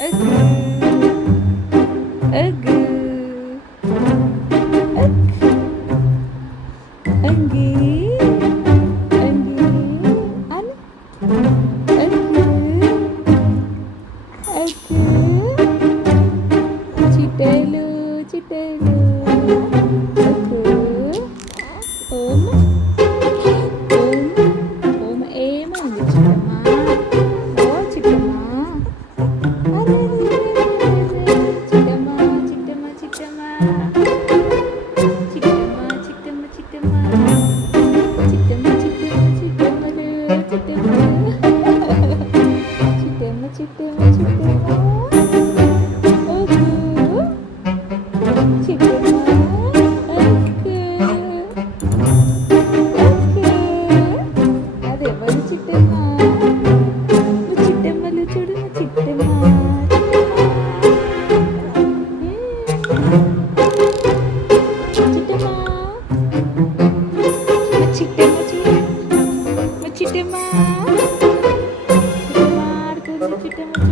అగ్గు అగ్గు అగ్ అంగి అంగి అను అగ్గు అగ్గు చిట్టేలు చిట్టేలు అగ్గు ఓం ఓం ఓం ఏమంది చిట్టమ్మ ఓ చిట్టమ్మ చిట్టమ్మ చిట్టమ్మ చిట్టమ్మ చిట్టమ్మ చిట్టమ్మ చిట్టమ్మ చిట్టమ్మ చిట్టమ్మ చిట్టమ్మలు చిట్టమ్మ చిట్టమ్మ చిట్టమ్మ చిట్టమ్మ ఓకు చిట్టమ్మ ఓకు ఓకు అదెవరు చిట్టమ్మ నువ్వు చిట్టమ్మలు చూడు నువ్వు చిట్టమ్మ చిట్టమ్మ చిట్టమ్మ చూడు చిట్టమ్మ ఆడుతుంది చిట్టమ్మ